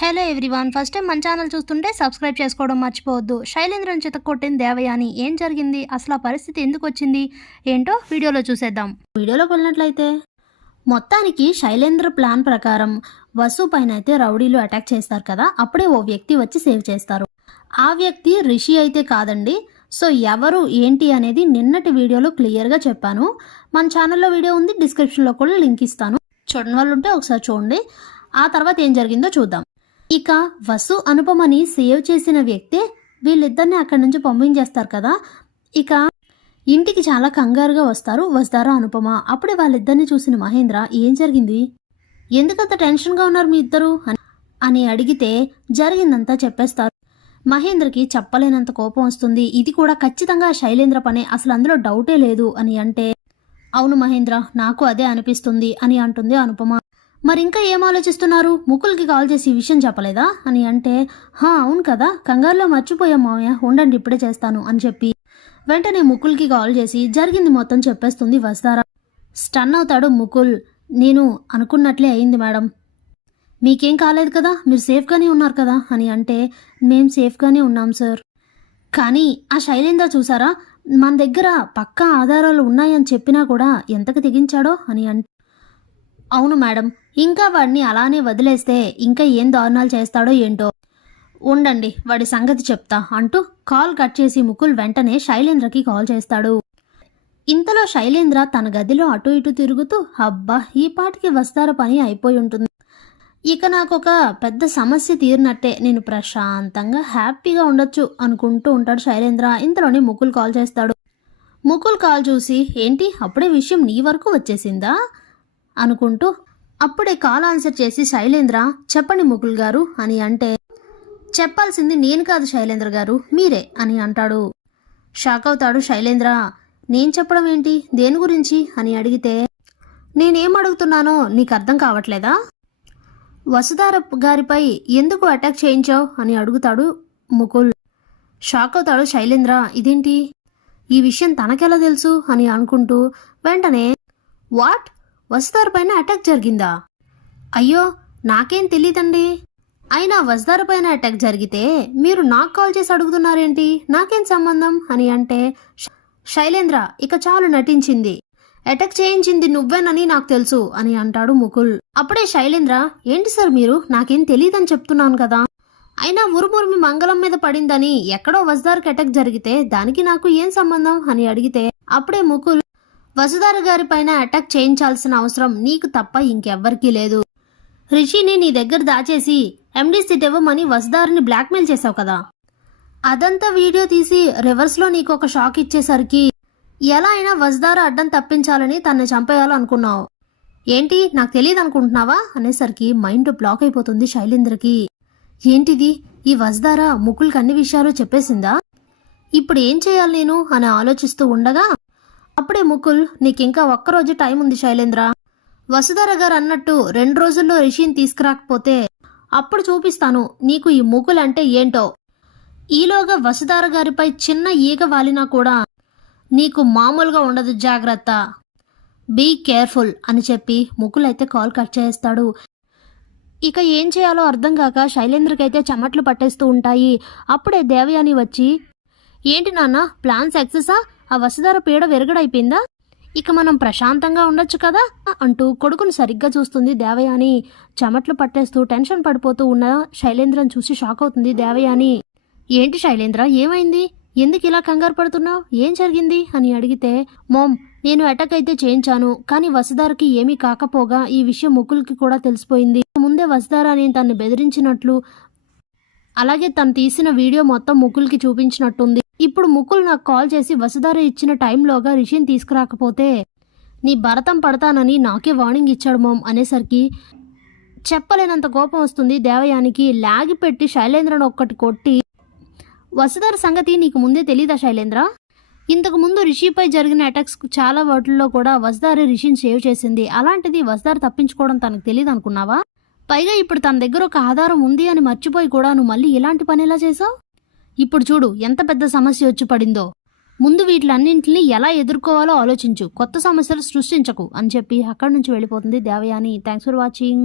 Hello everyone first time మన channel చూస్తుంటే subscribe చేసుకోవడం మర్చిపోవద్దు. శైలేంద్రన్ చేత కొట్టిన దేవయాని. ఏం జరిగింది? అసలు ఆ పరిస్థితి ఎందుకు వచ్చింది? ఏంటో వీడియోలో చూసేద్దాం. వీడియోలోకి వెళ్ళినట్లయితే మొత్తానికి శైలేంద్ర ప్లాన్ ప్రకారం వసు పైన అయితే రౌడీలు అటాక్ చేస్తారు కదా అప్పుడే ఓ వ్యక్తి వచ్చి సేవ్ చేస్తారు. ఆ వ్యక్తి రిషి అయితే కాదండి. సో ఎవరు ఏంటి అనేది నిన్నటి వీడియోలో క్లియర్గా చెప్పాను. మన ఛానల్లో వీడియో ఉంది డిస్క్రిప్షన్లో కూడా లింక్ ఇస్తాను. చూడని వాళ్ళు ఉంటే ఒకసారి చూడండి. ఆ తర్వాత ఏం జరిగిందో చూద్దాం. ఇక వసు అనుపమని సేవ్ చేసిన వ్యక్తే వీళ్ళిద్దరిని అక్కడి నుంచి పంపించేస్తారు కదా. ఇక ఇంటికి చాలా కంగారుగా వస్తారు వస్తారా అనుపమ. అప్పుడే వాళ్ళిద్దరిని చూసిన మహేంద్ర ఏం జరిగింది? ఎందుకంత టెన్షన్గా ఉన్నారు మీ ఇద్దరు? అని- అడిగితే జరిగిందంతా చెప్పేస్తారు. మహేంద్రకి చెప్పలేనంత కోపం వస్తుంది. ఇది కూడా ఖచ్చితంగా శైలేంద్ర పనే. అసలు అందులో డౌటే లేదు అని అంటే అవును మహేంద్ర నాకు అదే అనిపిస్తుంది అని అంటుంది అనుపమ. మరి ఇంకా ఏం ఆలోచిస్తున్నారు? ముకుల్కి కాల్ చేసి ఈ విషయం చెప్పలేదా? అని అంటే హా అవును కదా. కంగారులో మర్చిపోయాం మామయ్య ఉండండి ఇప్పుడే చేస్తాను అని చెప్పి వెంటనే ముకుల్కి కాల్ చేసి జరిగింది మొత్తం చెప్పేస్తుంది వస్తారా? స్టన్ అవుతాడు ముకుల్. నేను అనుకున్నట్లే అయింది మేడం. మీకేం కాలేదు కదా? మీరు సేఫ్గానే ఉన్నారు కదా? అని అంటే మేం సేఫ్గానే ఉన్నాం సార్. కానీ ఆ శైలేంద్ర చూసారా? మన దగ్గర పక్కా ఆధారాలు ఉన్నాయని చెప్పినా కూడా ఎంతకు తెగించాడో? అని అంటే అవును మేడం. ఇంకా వాడిని అలానే వదిలేస్తే ఇంకా ఏం దారుణాలు చేస్తాడో ఏంటో. ఉండండి వాడి సంగతి చెప్తా అంటూ కాల్ కట్ చేసి ముకుల్ వెంటనే శైలేంద్రకి కాల్ చేస్తాడు. ఇంతలో శైలేంద్ర తన గదిలో అటు ఇటు తిరుగుతూ అబ్బా ఈ పాటికి వస్తార పని అయిపోయి ఉంటుంది. ఇక నాకు ఒక పెద్ద సమస్య తీరినట్టే. నేను ప్రశాంతంగా హ్యాపీగా ఉండొచ్చు అనుకుంటూ ఉంటాడు శైలేంద్ర. ఇంతలోనే ముకుల్ కాల్ చేస్తాడు. ముకుల్ కాల్ చూసి ఏంటి అప్పుడే విషయం నీ వరకు వచ్చేసిందా? అనుకుంటూ అప్పుడే కాల్ ఆన్సర్ చేసి శైలేంద్ర చెప్పండి ముకుల్ గారు అని అంటే చెప్పాల్సింది నేను కాదు శైలేంద్ర గారు మీరే అని అంటాడు. షాక్ అవుతాడు శైలేంద్ర. నేను చెప్పడం ఏంటి? దేని గురించి? అని అడిగితే నేనేం అడుగుతున్నానో నీకు అర్థం కావట్లేదా? వసుధార గారిపై ఎందుకు అటాక్ చేయించావు? అని అడుగుతాడు ముకుల్ షాక్ అవుతాడు శైలేంద్ర. ఇదేంటి? ఈ విషయం తనకెలా తెలుసు? అని అనుకుంటూ వెంటనే వాట్? వస్దార్ పైన అటాక్ జరిగిందా? అయ్యో నాకేం తెలియదండి అయినా వసుధార పైన అటాక్ జరిగితే మీరు నాకు కాల్ చేసి అడుగుతున్నారేంటి? నాకేం సంబంధం? అని అంటే శైలేంద్ర ఇక చాలు నటించింది. అటాక్ చేయించింది నువ్వేనని నాకు తెలుసు అని అంటాడు ముకుల్. అప్పుడే శైలేంద్ర ఏంటి సార్ మీరు? నాకేం తెలియదని చెప్తున్నాను కదా. అయినా ఉరుమురిమి మంగళం మీద పడిందని ఎక్కడో వసుధారకి అటాక్ జరిగితే దానికి నాకు ఏం సంబంధం? అని అడిగితే అప్పుడే ముకుల్ వసుధార గారి పైన అటాక్ చేయించాల్సిన అవసరం నీకు తప్ప ఇంకెవ్వరికీ లేదు. రిషిని నీ దగ్గర దాచేసి ఎండీ సీట్ ఇవ్వమని వసుధారిని బ్లాక్మెయిల్ చేశావు కదా. అదంతా వీడియో తీసి రివర్స్లో నీకు ఒక షాక్ ఇచ్చేసరికి ఎలా అయినా వజ్దార అడ్డం తప్పించాలని తన్ను చంపేయాలనుకున్నావు. ఏంటి? నాకు తెలియదు అనుకుంటున్నావా? అనేసరికి మైండ్ బ్లాక్ అయిపోతుంది శైలేంద్రకి. ఏంటిది? ఈ వజ్దార ముకుల్కి అన్ని విషయాలు చెప్పేసిందా? ఇప్పుడు ఏం చేయాలి నేను? అని ఆలోచిస్తూ ఉండగా అప్పుడే ముకుల్ నీకింకా ఒక్కరోజు టైం ఉంది శైలేంద్ర. వసుధార గారు అన్నట్టు రెండు రోజుల్లో రిషిని తీసుకురాకపోతే అప్పుడు చూపిస్తాను నీకు ఈ ముకుల్ అంటే ఏంటో. ఈలోగా వసుధార గారిపై చిన్న ఈగ వాలినా కూడా నీకు మామూలుగా ఉండదు జాగ్రత్త. బీ కేర్ఫుల్ అని చెప్పి ముకులైతే కాల్ కట్ చేస్తాడు. ఇక ఏం చేయాలో అర్థం కాక శైలేంద్రకైతే చెమట్లు పట్టేస్తూ ఉంటాయి. అప్పుడే దేవయాని వచ్చి ఏంటి నాన్న ప్లాన్ సక్సెసా? ఆ వసుధార పీడ వెరగడైపోయిందా? ఇక మనం ప్రశాంతంగా ఉండొచ్చు కదా? అంటూ కొడుకును సరిగ్గా చూస్తుంది దేవయాని. చెమట్లు పట్టేస్తూ టెన్షన్ పడిపోతూ ఉన్న శైలేంద్రని చూసి షాక్ అవుతుంది దేవయాని. ఏంటి శైలేంద్ర ఏమైంది? ఎందుకు ఇలా కంగారు పడుతున్నావు? ఏం జరిగింది? అని అడిగితే మోమ్ నేను అటాక్ అయితే చేయించాను కానీ వసుధారకి ఏమీ కాకపోగా ఈ విషయం ముగ్గులకి కూడా తెలిసిపోయింది. ముందే వసుధార నేను తన్ని బెదిరించినట్లు అలాగే తను తీసిన వీడియో మొత్తం ముగ్గులకి చూపించినట్టుంది. ఇప్పుడు ముకుల్ నాకు కాల్ చేసి వసుధార ఇచ్చిన టైంలోగా రిషిని తీసుకురాకపోతే నీ భరతం పడతానని నాకే వార్నింగ్ ఇచ్చాడు మామ్ అనేసరికి చెప్పలేనంత కోపం వస్తుంది దేవయానికి లాగి పెట్టి శైలేంద్రను ఒక్కటి కొట్టి వసుధార సంగతి నీకు ముందే తెలీదా శైలేంద్ర? ఇంతకు ముందు రిషిపై జరిగిన అటాక్స్ చాలా వాటిల్లో కూడా వసుదారి రిషిని సేవ్ చేసింది. అలాంటిది వసుధార తప్పించుకోవడం తనకు తెలియదు అనుకున్నావా? పైగా ఇప్పుడు తన దగ్గర ఒక ఆధారం ఉంది అని మర్చిపోయి కూడా నువ్వు మళ్ళీ ఇలాంటి పని ఎలా చేసావు ఇప్పుడు చూడు ఎంత పెద్ద సమస్య వచ్చి పడిందో. ముందు వీటిలన్నింటినీ ఎలా ఎదుర్కోవాలో ఆలోచించు. కొత్త సమస్యలు సృష్టించకు అని చెప్పి అక్కడి నుంచి వెళ్ళిపోతుంది దేవయాని. Thanks for watching